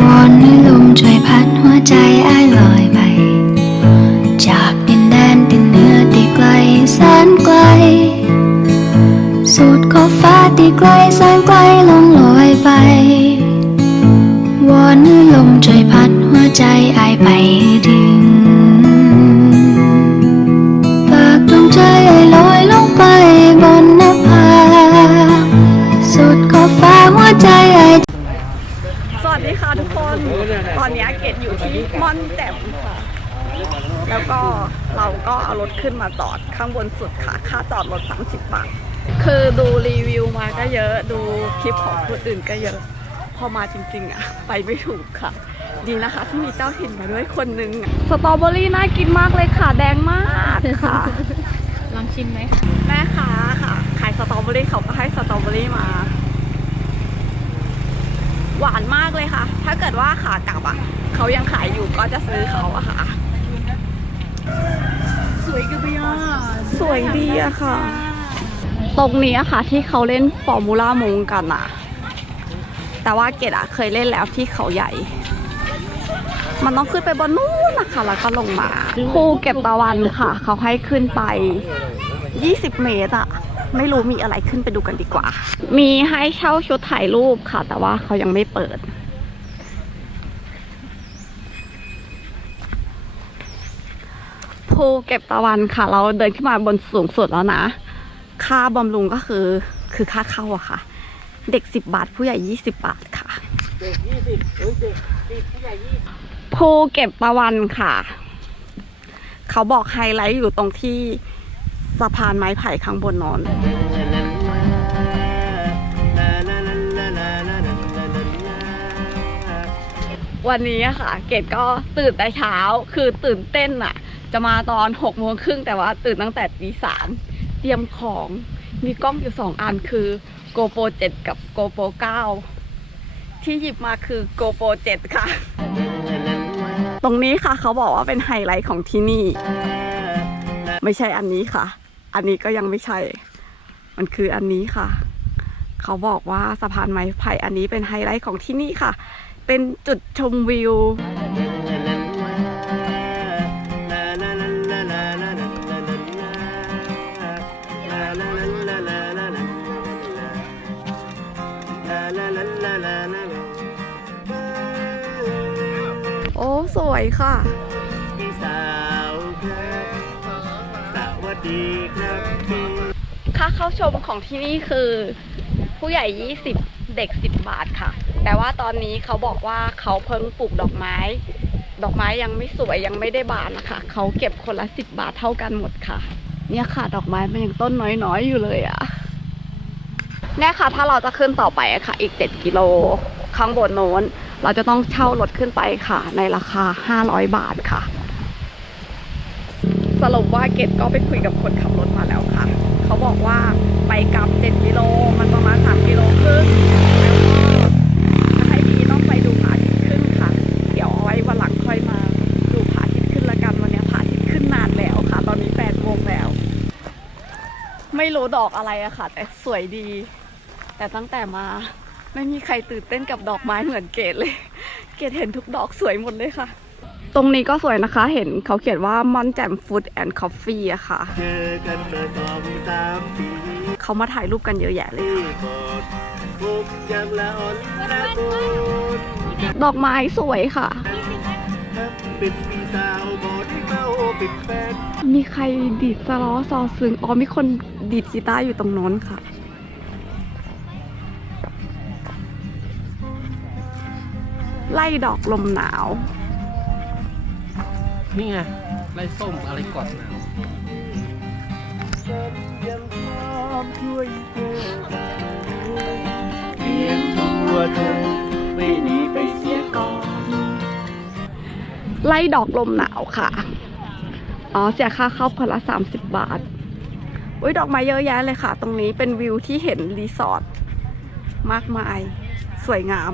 วอนให้ลมช่วยพัดหัวใจอ้ายลอยไป จากดินแดนติดเหนือที่ไกลแสนไกล สุดขอบฟ้าที่ไกลแสนไกลลงลอยไป วอนให้ลมช่วยพัดหัวใจอายไป สวัสดีค่ะทุกคน ตอนนี้เกดอยู่ที่ม่อนแจ่มค่ะ แล้วก็เราก็เอารถขึ้นมาจอดข้างบนสุดค่ะ ค่าจอดรถ 30 บาท คือดูรีวิวมาก็เยอะ ดูคลิปของคนอื่นก็เยอะ พอมาจริงๆอะไปไม่ถูกค่ะ ดีนะคะที่มีเจ้าถิ่นมาด้วยคนนึงอะสตรอเบอรี่น่ากินมากเลยค่ะ แดงมากค่ะ ลองชิมไหมแม่ค้าค่ะ ขายสตรอเบอรี่เขาก็ให้สตรอเบอรี่มา หวานมากเลยค่ะ ถ้าเกิดว่าขากลับอะเขายังขายอยู่ก็จะซื้อเขาอะค่ะ สวยกันไปอะสวยดีอะค่ะ ตรงนี้อะค่ะที่เขาเล่นฟอร์มูล่ามงกันอะแต่ว่าเกดอะเคยเล่นแล้วที่เขาใหญ่ มันต้องขึ้นไปบนนู้นนะคะแล้วก็ลงมาภูเก็บตะวันค่ะ เขาให้ขึ้นไป 20 เมตรอะ ไม่รู้มีอะไรขึ้นไปดูกันดีกว่า มีให้เช่าชุดถ่ายรูปค่ะ แต่ว่าเขายังไม่เปิด ภูเก็บตะวันค่ะ เราเดินขึ้นมาบนสูงสุดแล้วนะ ค่าบำรุงก็คือคือค่าเข้าอะค่ะ เด็กสิบบาท ผู้ใหญ่ยี่สิบบาทค่ะภูเก็บตะวันค่ะ เขาบอกไฮไลท์อยู่ตรงที่ สะพานไม้ไผ่ข้างบนนอน วันนี้อะค่ะ เกดก็ตื่นแต่เช้าคือตื่นเต้นอะจะมาตอนหกโมงครึ่งแต่ว่าตื่นตั้งแต่ตีสามเตรียมของมีกล้องอยู่สองอันคือ GoPro 7 กับ GoPro 9 ที่หยิบมาคือ GoPro 7 ค่ะ ตรงนี้ค่ะเขาบอกว่าเป็นไฮไลท์ของที่นี่ ไม่ใช่อันนี้ค่ะ อันนี้ก็ยังไม่ใช่ มันคืออันนี้ค่ะ เขาบอกว่าสะพานไม้ไผ่อันนี้เป็นไฮไลท์ของที่นี่ค่ะ เป็นจุดชมวิวโอ้ สวยค่ะ ค่าเข้าชมของที่นี่คือผู้ใหญ่ 20 เด็ก 10 บาทค่ะ แต่ว่าตอนนี้เขาบอกว่าเขาเพิ่งปลูกดอกไม้ ดอกไม้ยังไม่สวยยังไม่ได้บานนะคะเขาเก็บคนละ 10 บาทเท่ากันหมดค่ะ เนี่ยค่ะดอกไม้มันยังต้นน้อยๆอยู่เลยอะเนี่ยค่ะ ถ้าเราจะขึ้นต่อไปอะค่ะ อีก 7 กิโลข้างบนโน้น เราจะต้องเช่ารถขึ้นไปค่ะ ในราคา 500 บาทค่ะ สรุปว่าเกดก็ไปคุยกับคนขับรถมาแล้วค่ะ เขาบอกว่าไปกลับ 7 กิโล มันประมาณ 3 กิโลครึ่งแล้วก็จะให้ดีต้องไปดูพระอาทิตย์ขึ้นค่ะ เดี๋ยวเอาไว้วันหลังค่อยมาดูพระอาทิตย์ขึ้นละกัน วันนี้พระอาทิตย์ขึ้นนานแล้วค่ะ ตอนนี้8โมงแล้ว ไม่รู้ดอกอะไรอะค่ะ แต่สวยดี แต่ตั้งแต่มาไม่มีใครตื่นเต้นกับดอกไม้เหมือนเกดเลย เกดเห็นทุกดอกสวยหมดเลยค่ะ ตรงนี้ก็สวยนะคะ เห็นเขาเขียนว่ามอนแจมฟู้ดแอนด์คอฟฟี่อะค่ะ เขามาถ่ายรูปกันเยอะแยะเลยค่ะดอกไม้สวยค่ะ มีใครดีดสล้อซอซึง อ๋อมีคนดีดกีตาร์อยู่ตรงน้นค่ะไล่ดอกลมหนาว นี่ไงไรส้มอะไรก่อนหนาวยังพร้อมช่วยเธอได้เพียงตัวเธอไม่หนีไปเสียก่อนไล่ดอกลมหนาวค่ะ อ๋อ เสียค่าเข้าคนละ 30 บาท อุ้ยดอกไม้เยอะแยะเลยค่ะ ตรงนี้เป็นวิวที่เห็นรีสอร์ทมากมาย สวยงาม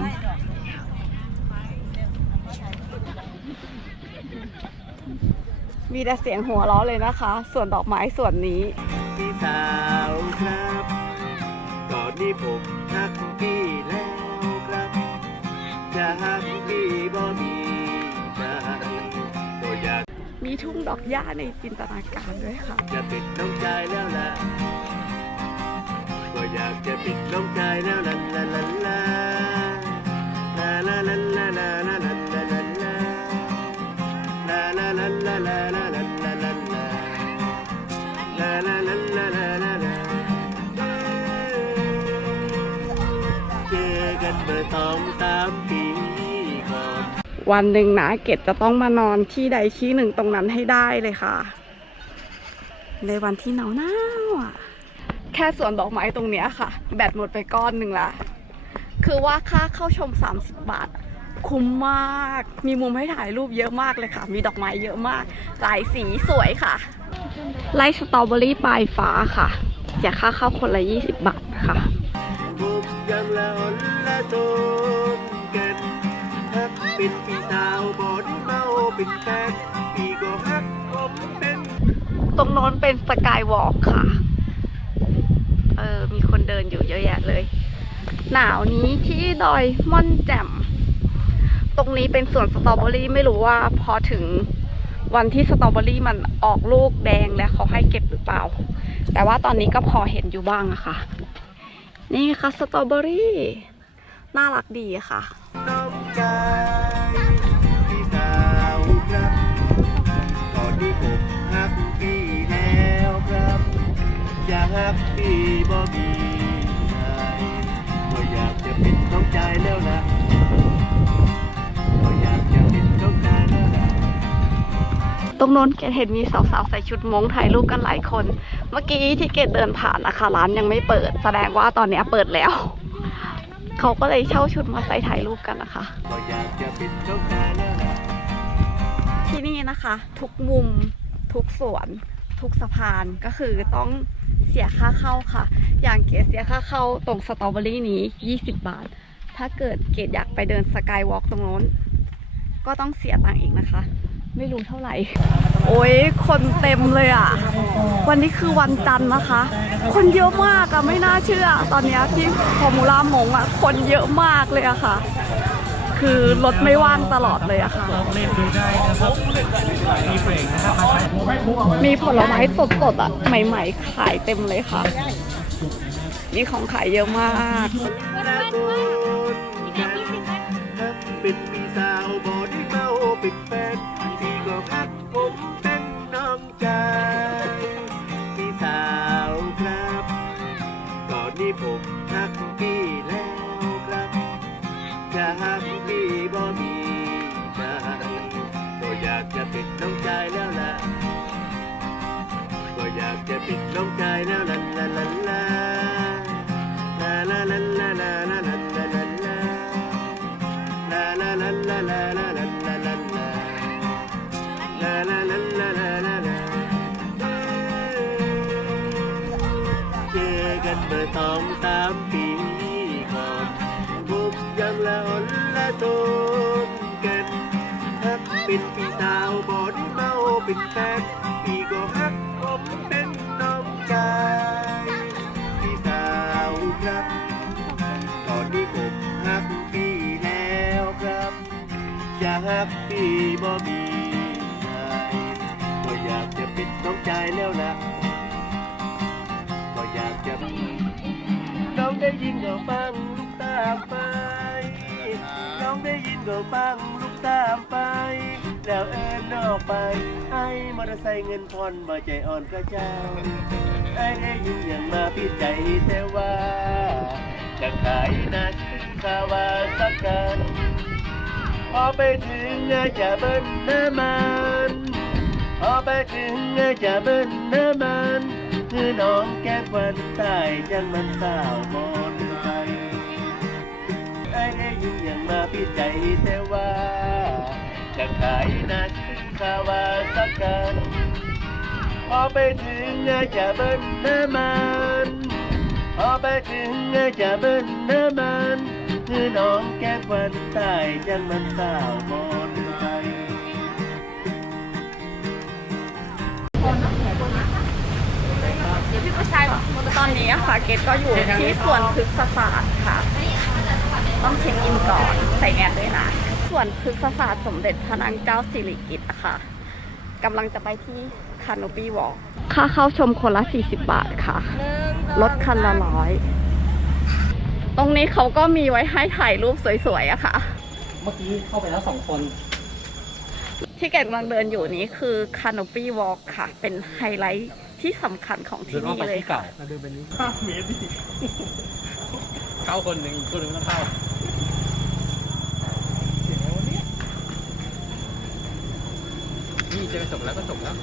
มีแต่เสียงหัวเราะเลยนะคะ ส่วนดอกไม้ส่วนนี้พี่สาวครับ ตอนนี้ผมทักพี่แล้วครับ จะหักพี่บ่มีจก็อยากมีทุ่งดอกหญ้าในจินตนาการด้วยค่ะ จะปิดลงใจแล้วล่ะก็อยากจะปิดลงใจแล้วล่ะล่ะล่ะล่ะล่ะล่ะล่ะล่ะล่ะล่ะล่ะล่ะล่ะล่ะล่ะ สองสามปีก่อนวันหนึ่งนะเกดจะต้องมานอนที่ใดที่หนึ่งตรงนั้นให้ได้เลยค่ะ ในวันที่หนาวหนาวอะแค่สวนดอกไม้ตรงเนี้ยค่ะ แบตหมดไปก้อนหนึ่งละคือว่าค่าเข้าชม 30 บาท คุ้มมาก มีมุมให้ถ่ายรูปเยอะมากเลยค่ะ มีดอกไม้เยอะมากหลายสีสวยค่ะ ไล่สตรอเบอรี่ปลายฟ้าค่ะจะค่าเข้าคนละ 20 บาทค่ะ จนเกิดฮักเป็นพี่สาวบ่ดเมาเป็นแฟนพี่ก็ฮักผมเป็น ตรงโน้นเป็นสกายวอล์กค่ะ เออ มีคนเดินอยู่เยอะแยะเลย หนาวนี้ที่ดอยม่อนแจ่ม ตรงนี้เป็นสวนสตรอเบอรี่ไม่รู้ว่าพอถึงวันที่สตรอเบอรี่มันออกลูกแดงแล้วเขาให้เก็บหรือเปล่า แต่ว่าตอนนี้ก็พอเห็นอยู่บ้างอะค่ะ นี่ค่ะสตรอเบอรี่ น่ารักดีค่ะตรงโน้นเกดเห็นมีสาวๆใส่ชุดมงถ่ายรูปกันหลายคน เมื่อกี้ที่เกดเดินผ่านอะคะร้านยังไม่เปิด แสดงว่าตอนนี้เปิดแล้ว เขาก็เลยเช่าชุดมาใส่ถ่ายรูปกันนะคะ ที่นี่นะคะ ทุกมุม ทุกสวน ทุกสะพานก็คือต้องเสียค่าเข้าค่ะ อย่างเกดเสียค่าเข้าตรงสตรอเบอรี่นี้ 20 บาท ถ้าเกิดเกดอยากไปเดินสกายวอล์กตรงโน้น ก็ต้องเสียตังค์อีกนะคะ ไม่รู้เท่าไหร่ โอ้ยคนเต็มเลยอะ วันนี้คือวันจันทร์นะคะ คนเยอะมากอะไม่น่าเชื่อ ตอนนี้ที่ฟอมูล่ามงอะคนเยอะมากเลยอะค่ะ คือรถไม่ว่างตลอดเลยอะค่ะ่ะมีผลไม้สดๆอะใหม่ๆ ขายเต็มเลยค่ะ มีของขายเยอะมากป็นปีสาวบอดี้เมาปิดแฟน ก็พักผมเป็นน้องชายพี่สาวครับก่อนนี้ผมพักพี่แล้วครับจะหักพี่บ่มีใจก็อยากจะเป็นน้องชาแล้วล่ะก็อยากจะเป็นน้องชาแล้วล่ะ เป็นพี่สาวบอดเมาเป็นแฟนพี่ก็ฮักผมเป็นน้องชายพี่สาวครับ ตอนนี้ผมฮักพี่แล้วครับ จะฮักพี่บ่มีใจก็อยากจะเป็นน้องชายแล้วนะก็อยากจะน้องได้ยินก็ฟังลูกตามไปน้องได้ยินก็ฟังลูกตามไป ออกไป ไอ้มอเตอร์ไซค์เงินผ่อนบ่ใจอ่อนก็เจ้า ไอ้ได้ยินอย่างมาพี่ใจแต่ว่าจะขายนักคาวาสักกัน พอไปถึงจะเบิ้ลน้ำมันพอไปถึงจะเบิ้ลน้ำมันคือน้องแก้ควันตายจังมันสาวมอนไปไอ้ได้ยินอย่างมาพี่ใจแต่ว่า จะขายนักคาวาสักกันพอไปถึงจะเบิ้ลน้ำมันพอไปถึงจะเบิ้ลน้ำมันคือน้องแก้ควันตายจังมันสาวมอนไปเดี๋ยวพี่ผู้ชายบอกตอนนี้ค่ะเกดก็อยู่ที่สวนพฤกษศาสตร์ค่ะ ต้องเช็คอินก่อนใส่แมสด้วยนะ ส่วนพฤกษศาสตร์สมเด็จพระนางเจ้าสิริกิติ์อะค่ะกำลังจะไปที่คาโนปีวอล์ค่าเข้าชมคนละ 40 บาทค่ะรถคันละร้อย ตรงนี้เขาก็มีไว้ให้ถ่ายรูปสวยๆอะค่ะ เมื่อกี้เข้าไปแล้วสองคน ที่เกดกำลังเดินอยู่นี้คือ Canopy Walk ค่ะ เป็นไฮไลท์ที่สำคัญของที่นี่เลยค่ะเราเดินไปนี้ห้าเมตรดิเข้าคนหนึ่งอีกคนหนึ่งไม่ต้องเข้า นี่เจอจบแล้วก็จบแล้ว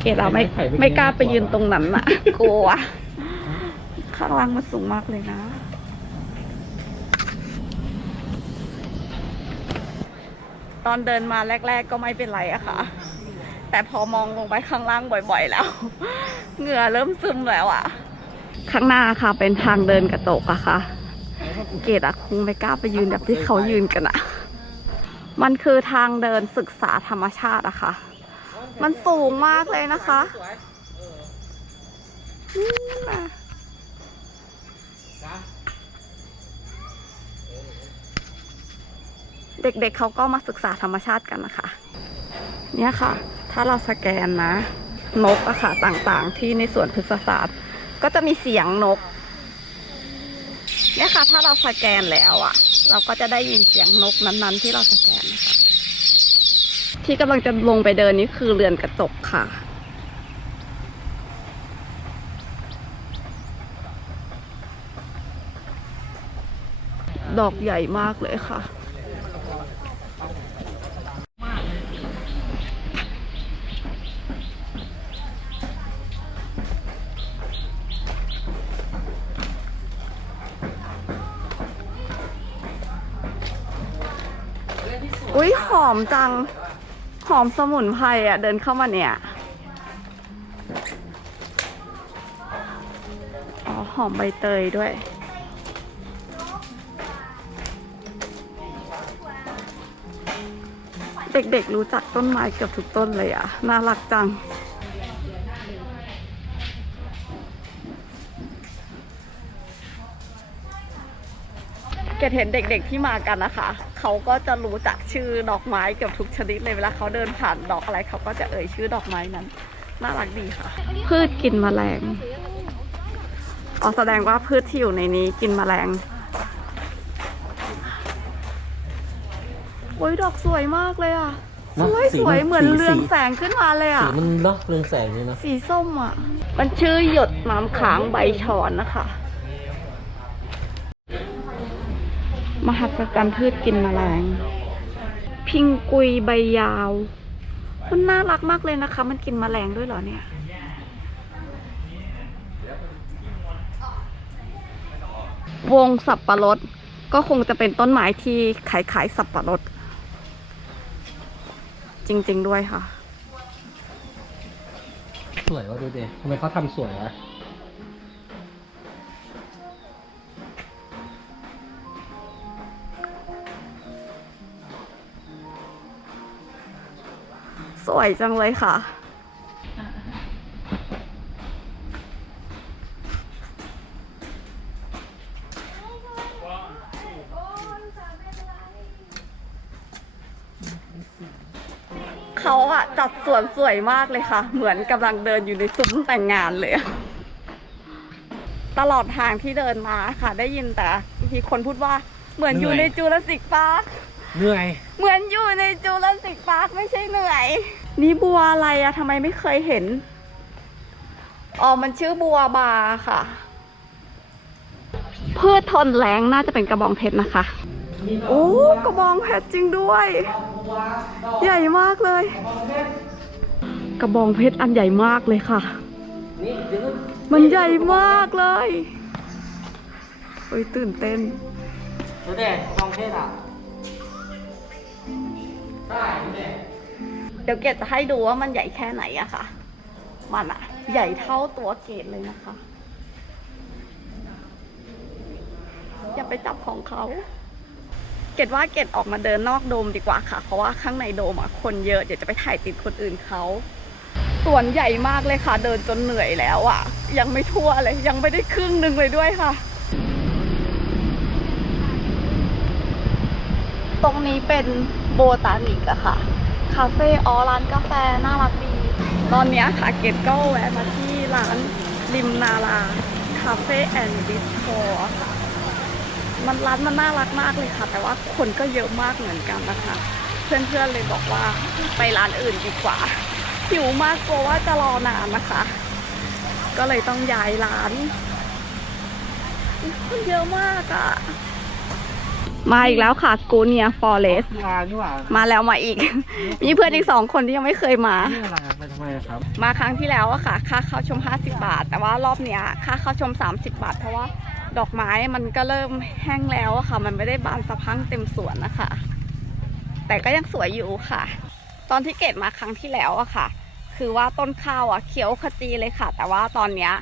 เกดเราไม่ถ่ายไปกินไม่กล้าไปยืนตรงนั้นอะกลัว ข้างล่างมันสูงมากเลยนะ ตอนเดินมาแรก ๆ ก็ไม่เป็นไรอะค่ะ แต่พอมองลงไปข้างล่างบ่อย ๆ แล้ว เหงื่อเริ่มซึมแล้วอะข้างหน้าค่ะเป็นทางเดินกระจกอะค่ะ เกดอะคงไม่กล้าไปยืนแบบที่เขายืนกันอะ มันคือทางเดินศึกษาธรรมชาติอะค่ะ มันสูงมากเลยนะคะเด็กๆเขาก็มาศึกษาธรรมชาติกันนะคะ เนี่ยค่ะ ถ้าเราสแกนนะ นกอะค่ะต่างๆ ที่ในสวนพฤกษศาสตร์ ก็จะมีเสียงนก เนี่ยค่ะ ถ้าเราสแกนแล้วอะเราก็จะได้ยินเสียงนกนั้นๆ ที่เราสแกนนะคะที่กำลังจะลงไปเดินนี่คือเรือนกระจกค่ะดอกใหญ่มากเลยค่ะ อุ้ยหอมจัง หอมสมุนไพรอะ เดินเข้ามาเนี่ย อ๋อ หอมใบเตยด้วย เด็กๆรู้จักต้นไม้เกือบทุกต้นเลยอะ น่ารักจังเกดเห็นเด็กๆที่มากันนะคะ เขาก็จะรู้จักชื่อดอกไม้เกือบทุกชนิดเลยเวลาเขาเดินผ่านดอกอะไรเขาก็จะเอ่ยชื่อดอกไม้นั้นน่ารักดีค่ะ พืชกินแมลงอ๋อแสดงว่าพืชที่อยู่ในนี้กินแมลงโอ้ยดอกสวยมากเลยอะสเนอะวยสีสวยมันเหมือนสีเรืองสีแสงขึ้นมาเลยสีอะมันเนาะเรืองแสงนี่นะสีส้มอะ มันชื่อหยดน้ำค้างใบชอนนะคะ หัศจรรย์พืชกินแมลง พิงกุยใบยาว มันน่ารักมากเลยนะคะ มันกินแมลงด้วยเหรอเนี่ย วงสับปะรดก็คงจะเป็นต้นไม้ที่ขายขายสับปะรด จริง ๆ ด้วยค่ะ สวยว่ะดูดิทำไมเขาทำสวยวะ สวยจังเลยค่ะ เขาอะจัดสวนสวยมากเลยค่ะ เหมือนกำลังเดินอยู่ในซุ้มแต่งงานเลยอะตลอดทางที่เดินมาค่ะ ได้ยินแต่มีคนพูดว่าเหมือนอยู่ในจูราสสิกพาร์ค เหนื่อย เหมือนอยู่ในจูราสสิกพาร์คไม่ใช่เหนื่อย นี่บัวอะไรอะทำไมไม่เคยเห็น อ๋อ มันชื่อบัวบาค่ะ พืชทนแรงน่าจะเป็นกระบองเพชรนะคะ โอ้ กระบองเพชรจริงด้วย ใหญ่มากเลย กระบองเพชรอันใหญ่มากเลยค่ะ มันใหญ่มากเลยเฮ้ยตื่นเต้นดูดิลองเทศอะ เดี๋ยวเกดจะให้ดูว่ามันใหญ่แค่ไหนอะค่ะ มันอะใหญ่เท่าตัวเกดเลยนะคะ อย่าไปจับของเขา เกดว่าเกดออกมาเดินนอกโดมดีกว่าค่ะ เพราะว่าข้างในโดมอะคนเยอะเดี๋ยวจะไปถ่ายติดคนอื่นเขาสวนใหญ่มากเลยค่ะ เดินจนเหนื่อยแล้วอะยังไม่ทั่วเลย ยังไม่ได้ครึ่งหนึ่งเลยด้วยค่ะ ตรงนี้เป็น โบตานิกอะค่ะ คาเฟ่ออร้านกาแฟน่ารักดี ตอนนี้ค่ะเกดก็แวะมาที่ร้านริมนาลาคาเฟ่แอนด์บิสโค่ะ มันร้านมันน่ารักมากเลยค่ะ แต่ว่าคนก็เยอะมากเหมือนกันนะคะ เพื่อนๆเลยบอกว่าไปร้านอื่นดีกว่า หิวมากกลัวว่าจะรอนานนะคะ ก็เลยต้องย้ายร้านคนเยอะมากอะ มาอีกแล้วค่ะกูเนียฟอเรสงานนี่หว่ามาแล้วมาอีก มีเพื่อนอีกสองคนที่ยังไม่เคยมา นี่อะไรไปทำไมอะครับ มาครั้งที่แล้วอะค่ะ ค่าเข้าชม 50 บาท แต่ว่ารอบเนี้ยค่าเข้าชม 30 บาท เพราะว่าดอกไม้มันก็เริ่มแห้งแล้วอะค่ะ มันไม่ได้บานสะพรังเต็มสวนนะคะ แต่ก็ยังสวยอยู่ค่ะ ตอนที่เกดมาครั้งที่แล้วอะค่ะ คือว่าต้นข้าวอะเขียวขจีเลยค่ะ แต่ว่าตอนเนี้ย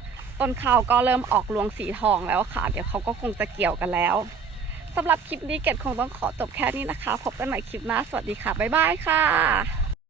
ต้นข้าวก็เริ่มออกรวงสีทองแล้วค่ะ เดี๋ยวเขาก็คงจะเกี่ยวกันแล้ว สำหรับคลิปนี้เกดคงต้องขอจบแค่นี้นะคะ พบกันใหม่คลิปหน้า สวัสดีค่ะ บ๊ายบายค่ะ